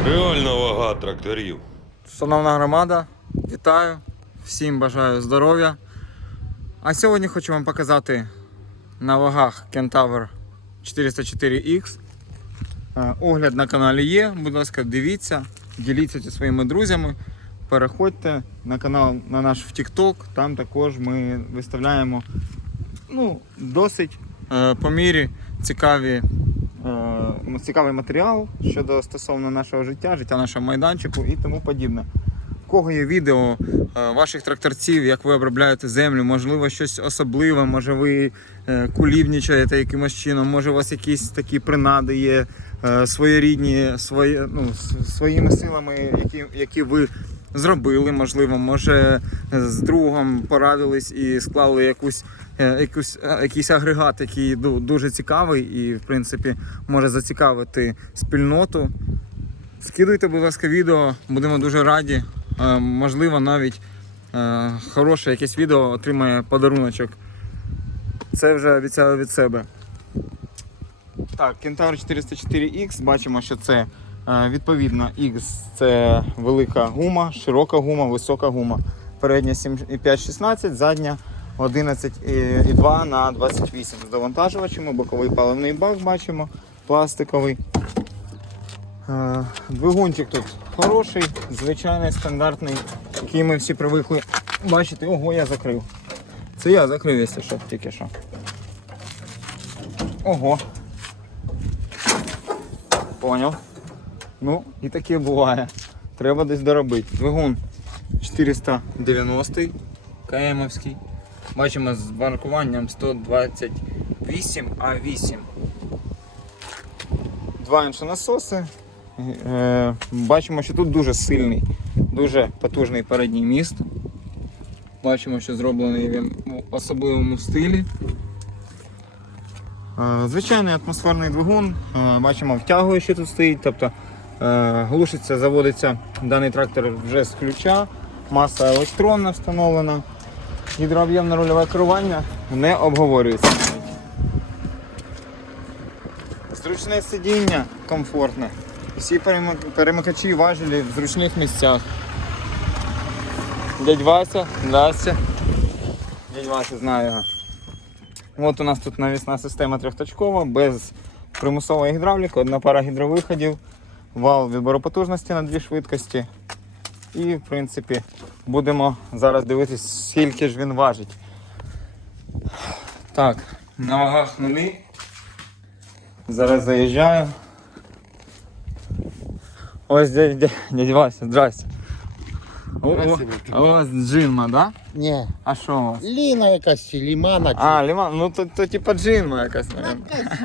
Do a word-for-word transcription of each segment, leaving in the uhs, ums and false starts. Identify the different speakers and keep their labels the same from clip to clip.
Speaker 1: Реальна вага тракторів.
Speaker 2: Шановна громада, вітаю, всім бажаю здоров'я. А сьогодні хочу вам показати на вагах Кентавр чотириста чотири ікс. Огляд на каналі є, будь ласка, дивіться, діліться зі своїми друзями. Переходьте на канал на наш в TikTok, там також ми виставляємо ну, досить е, по мірі цікаві, е, цікавий матеріал щодо стосовно нашого життя, життя нашого майданчику і тому подібне. У кого є відео е, ваших тракторців, як ви обробляєте землю, можливо щось особливе, може ви е, кулібнічаєте якимось чином, може у вас якісь такі принади є е, своєрідні, свої, ну, своїми силами, які, які ви зробили, можливо, може з другом порадились і склали якусь, якусь, якийсь агрегат, який дуже цікавий і, в принципі, може зацікавити спільноту. Скидуйте, будь ласка, відео, будемо дуже раді. Можливо, навіть хороше якесь відео отримає подаруночок. Це вже обіцяю від себе. Так, Кентавр чотириста чотири ікс, бачимо, що це відповідно X це велика гума, широка гума, висока гума. Передня сім і п'ять шістнадцять, задня одинадцять і два на двадцять вісім з довантажувачами, боковий паливний бак бачимо, пластиковий. Двигунчик тут хороший, звичайний, стандартний, який ми всі привикли бачити. Ого, я закрив. Це я закрив, якщо що, тільки що. Ого. Поняв. Ну, і таке буває. Треба десь доробити. Двигун чотириста дев'яносто КМовський. Бачимо з маркуванням сто двадцять вісім А вісім. Два іншонасоси. Е, бачимо, що тут дуже сильний, дуже потужний передній міст. Бачимо, що зроблений він в особливому стилі. Е, звичайний атмосферний двигун. Е, бачимо, втягуючий тут стоїть. Тобто глушиться, заводиться даний трактор вже з ключа, маса електронна встановлена, гідрооб'ємне рульове керування не обговорюється. Зручне сидіння, комфортне, всі перемикачі важелі в зручних місцях. Дядь Вася, Настя, дядь Вася, знаю його. От у нас тут навісна система трьохточкова, без примусової гідравліки, одна пара гідровиходів. Вал відбору потужності на дві швидкості. І, в принципі, будемо зараз дивитися, скільки ж він важить. Так, на вагах нулі. Зараз заїжджаю. Ось дядь, дядь Вася, здрасте. А у вас джинма, да?
Speaker 3: Ні.
Speaker 2: А що у вас?
Speaker 3: Ліна якась чи лімана. Чи...
Speaker 2: А, ліман, ну то, то типа джинма якась, мабуть.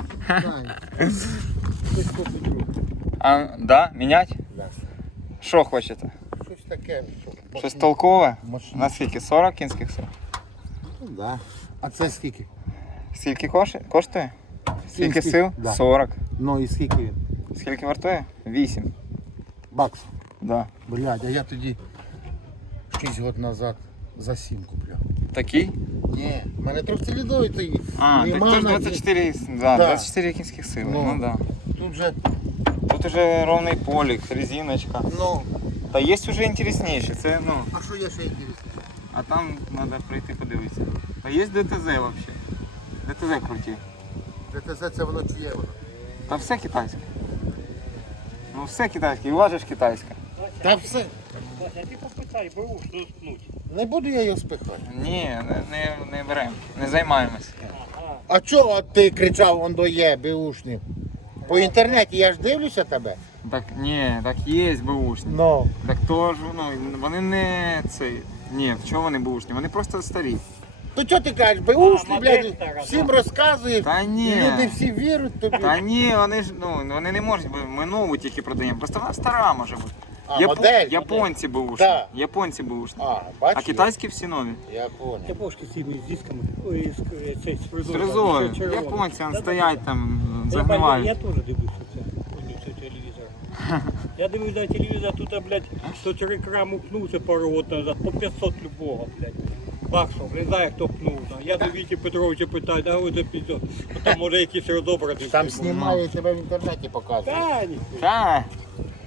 Speaker 2: А, да? Мінять?
Speaker 3: Да.
Speaker 2: Що хочете?
Speaker 3: Щось таке. Що...
Speaker 2: Щось толкове?
Speaker 3: Машина.
Speaker 2: На скільки? сорок кінських сил?
Speaker 3: Ну, да. А це скільки?
Speaker 2: Скільки кош... коштує? Скільки
Speaker 3: Скільки?
Speaker 2: сил?
Speaker 3: Да.
Speaker 2: сорок.
Speaker 3: Ну і скільки він?
Speaker 2: Скільки вартує? вісім.
Speaker 3: Баксів.
Speaker 2: Да.
Speaker 3: Блядь, а я тоді шість років назад за сім купляв.
Speaker 2: Такий?
Speaker 3: Ні, в мене трьохциліндровий той.
Speaker 2: А, так
Speaker 3: Лімана,
Speaker 2: теж двадцять чотири, да,
Speaker 3: Да.
Speaker 2: двадцять чотири кінських сили. Ну,
Speaker 3: Ну.
Speaker 2: да.
Speaker 3: Тут же,
Speaker 2: Тут уже ровний полік, резиночка.
Speaker 3: ну,
Speaker 2: Та є вже інтересніше, це ну,
Speaker 3: а що є ще інтересно?
Speaker 2: а там треба прийти подивитися. А є ДТЗ взагалі. ДТЗ круті.
Speaker 3: ДТЗ це воно чиє воно?
Speaker 2: Та все китайське. Ну все китайське, і важиш китайське.
Speaker 3: Та все.
Speaker 4: А ти попитай, беру, що спнуть.
Speaker 3: Не буду я його спихати.
Speaker 2: Ні, не, не, не беремо, не займаємось.
Speaker 3: А чого ти кричав, он до є, беушнів? По інтернеті я ж дивлюся тебе.
Speaker 2: Так ні, так є беушні.
Speaker 3: Ну.
Speaker 2: Так то ж, ну, вони не цей. Ні, в чому вони беушні? Вони просто старі.
Speaker 3: То чого ти кажеш, беушні,
Speaker 4: А,
Speaker 3: блядь,
Speaker 4: модель така,
Speaker 3: всім
Speaker 4: да.
Speaker 3: розказуєш,
Speaker 2: Та ні.
Speaker 3: і люди всі вірять тобі.
Speaker 2: Та ні, вони ж ну вони не можуть, бо ми нову тільки продаємо. Просто вона стара може бути.
Speaker 3: А,
Speaker 2: Япо-
Speaker 3: модель?
Speaker 2: Японці беушні.
Speaker 3: Да.
Speaker 2: Японці беушні.
Speaker 3: А,
Speaker 2: А
Speaker 3: бачиш?
Speaker 2: китайські всі нові.
Speaker 3: Я понял.
Speaker 4: Япошки ці з дисками, ой, з, цей, з
Speaker 2: З
Speaker 4: фрезою.
Speaker 2: фрезою.
Speaker 4: Червоно.
Speaker 2: Японці
Speaker 4: Да-да-да.
Speaker 2: стоять там,
Speaker 4: Я, я
Speaker 2: загнивають.
Speaker 4: теж дивлюся це, цей телевізор. Я дивлюся на телевізор, тут, блядь, сто три крам пнувся пару років назад, по п'ятсот любого, блядь. Баксов, не знаю, хто пнув. Я до Віті Петровича питаю, да ви за п'ятсот. Там може якісь розобраний.
Speaker 3: Там знімає, тебе в інтернеті показує.
Speaker 4: Та ні.
Speaker 2: Так.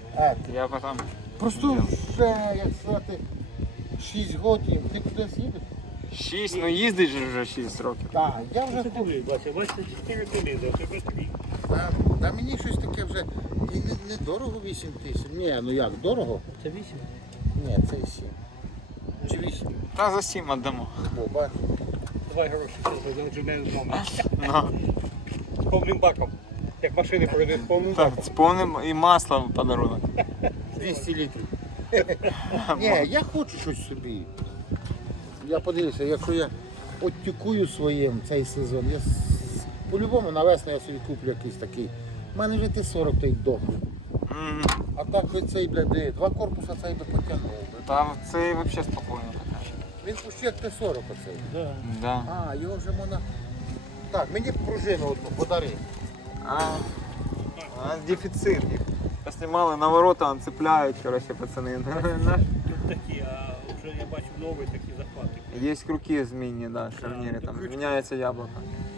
Speaker 3: Е,
Speaker 2: Я потім.
Speaker 3: Просто вже, як сказати, шість років. Ти кудись їдеш?
Speaker 2: шість, ну їздить же вже шість років.
Speaker 3: Так, я вже
Speaker 4: Це
Speaker 3: хочу.
Speaker 4: коли, Вася, Вася чотири коли, а тебе три.
Speaker 3: Та, та мені щось таке вже і не, не дорого вісім тисяч. Ні, ну як, дорого?
Speaker 4: Це вісім?
Speaker 3: Ні, це сім. Чи вісім?
Speaker 2: Та за сім віддамо.
Speaker 3: О, бачиш.
Speaker 4: Давай гроші, за інженер з нами.
Speaker 2: Ну,
Speaker 4: З повним баком. Як машини пройде з повним
Speaker 2: так,
Speaker 4: баком.
Speaker 2: з повним і маслом в подарунок.
Speaker 3: двісті літрів. Ні, я хочу щось собі. Я подивлюся, якщо я оттюкую своїм цей сезон, я с- по-любому на весну я собі куплю якийсь такий. У мене вже Т сорок той дохлий.
Speaker 2: М,
Speaker 3: А так би цей, блядь, два корпуса цей би потягнув. би.
Speaker 2: Там це взагалі спокійно така.
Speaker 3: Він почти як Т сорок оцей.
Speaker 4: Да.
Speaker 2: Да.
Speaker 3: А, його вже можна. Так, мені пружину одну подари.
Speaker 2: А, а дефіцит їх. Поснімали на ворота, он цепляють, коротше, пацани. Наш-
Speaker 4: Тут такі, а вже я бачу нові такі захвати.
Speaker 2: Є крюки змінні, да, шарніри, там міняється яблуко.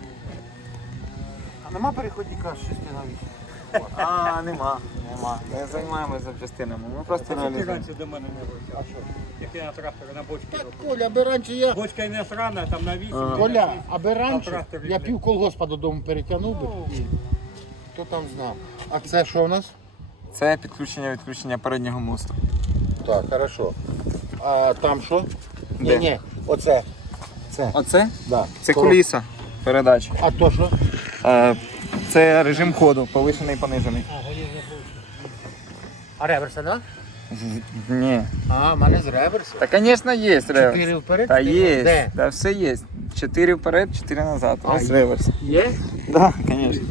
Speaker 3: А нема переходника з шести на вісім?
Speaker 2: А, нема, нема. Не займаємося запчастинами. Ми просто
Speaker 4: Це ти
Speaker 2: реалізуємо.
Speaker 4: раніше до мене не вився.
Speaker 3: А що?
Speaker 4: Як я на тракторі на бочці
Speaker 3: Так,
Speaker 4: робив.
Speaker 3: Коля, аби раніше я.
Speaker 4: Бочка не срана, там на вісім.
Speaker 2: Ага.
Speaker 4: на
Speaker 3: Коля,
Speaker 4: шість.
Speaker 3: аби раніше
Speaker 4: трактор
Speaker 3: я
Speaker 4: відлив.
Speaker 3: пів колгоспа додому перетягнув би.
Speaker 4: Ну.
Speaker 3: І хто там знав. А це що у нас?
Speaker 2: Це підключення відключення переднього мосту.
Speaker 3: Так, хорошо. А там що?
Speaker 2: Де?
Speaker 3: Ні, ні, оце. Це.
Speaker 2: Оце?
Speaker 3: Да.
Speaker 2: Це
Speaker 3: Корот-
Speaker 2: куліса передач.
Speaker 3: А то що?
Speaker 2: Е, Це режим ходу, повишений і понижений.
Speaker 4: А, голів не був.
Speaker 3: А реверса, да?
Speaker 2: Ні.
Speaker 3: А, в мене з реверсу.
Speaker 2: Та, звісно, є реверс.
Speaker 3: Чотири вперед,
Speaker 2: Та
Speaker 3: чотири-
Speaker 2: є,
Speaker 3: Де?
Speaker 2: та все є. Чотири вперед, чотири назад.
Speaker 3: А,
Speaker 2: Ось
Speaker 3: є.
Speaker 2: реверс.
Speaker 3: Є?
Speaker 2: Так, звісно.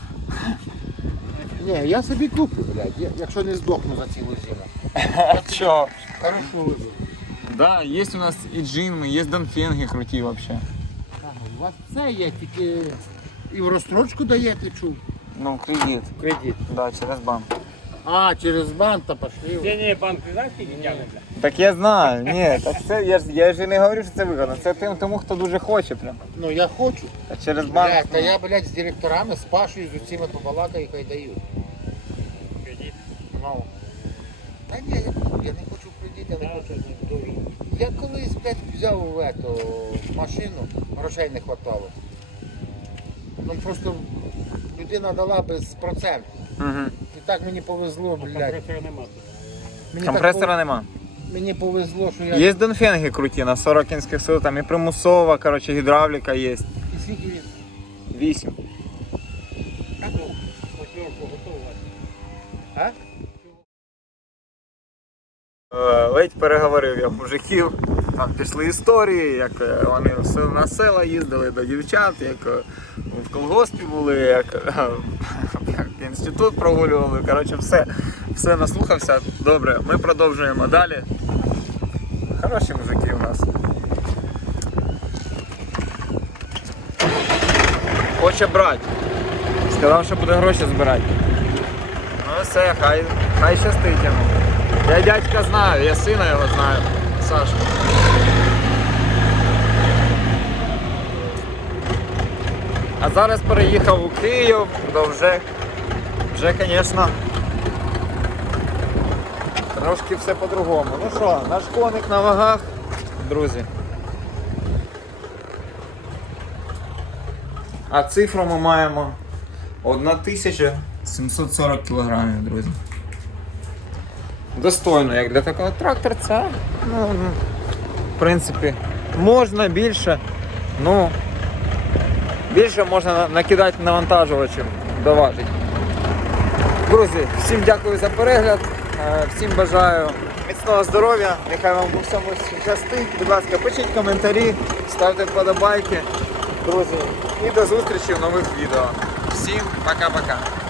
Speaker 3: Ні, я собі куплю, блядь, я- якщо не здохну за цілу зиму.
Speaker 2: А що?
Speaker 3: Хорошо виберу.
Speaker 2: Да, є у нас і джинми, є донфенги круті взагалі.
Speaker 3: Ага, у вас все є, тільки і в розстрочку даєте, чув.
Speaker 2: Ну, кредит.
Speaker 3: Кредит.
Speaker 2: Да, через банк.
Speaker 3: А, через банк то пошли.
Speaker 4: Ні, ні, банк, ти знаєш, скільки тягне, бля?
Speaker 2: Так я знаю, ні, так це я ж я ж і не говорю, що це вигодно. Це тим тому, хто дуже хоче прям.
Speaker 3: Ну я хочу.
Speaker 2: А через банк.
Speaker 3: Блядь, та я, блядь, з директорами, з Пашою, з усіма побалакаю, хай дають.
Speaker 4: Кредит.
Speaker 3: Ну. Та ні, я, я не хочу кредит, я не
Speaker 4: Та,
Speaker 3: хочу.
Speaker 4: це не вдові.
Speaker 3: Я колись, блядь, взяв ету, машину, грошей не хватало. Ну просто людина дала без процентів.
Speaker 2: Угу.
Speaker 3: І так мені повезло, блядь.
Speaker 4: Компресора нема.
Speaker 3: Мені
Speaker 2: Компресора
Speaker 3: так,
Speaker 2: нема.
Speaker 3: пов- мені повезло, що я...
Speaker 2: Є донфенги круті на сорок кінських сил, там і примусова, коротше, гідравліка є.
Speaker 3: І скільки він?
Speaker 2: Вісім.
Speaker 4: Так, ну, восьмерку готова.
Speaker 3: А?
Speaker 2: Е, Ледь переговорив я мужиків. Там пішли історії, як е, вони в сел- на села їздили до дівчат, як е, в колгоспі були, як, е, як інститут прогулювали. Коротше, все, все наслухався. Добре, ми продовжуємо далі. Хороші мужики у нас. Хоче брати. Сказав, що буде гроші збирати. Ну все, хай, хай щастить йому. Я дядька знаю, я сина його знаю, Сашу. А зараз переїхав у Київ, до вже, вже, звісно, трошки все по-другому. Ну що, наш коник на вагах, друзі. А цифру ми маємо тисяча сімсот сорок кілограмів, друзі. Достойно, як для такого тракторця. Ну, ну, в принципі, можна більше, ну, більше можна на- накидати навантажувачем, доважити. Друзі, всім дякую за перегляд, е, всім бажаю міцного здоров'я, нехай вам у всьому щастить. Будь ласка, пишіть коментарі, ставте вподобайки, друзі, і до зустрічі в нових відео. Всім пока-пока.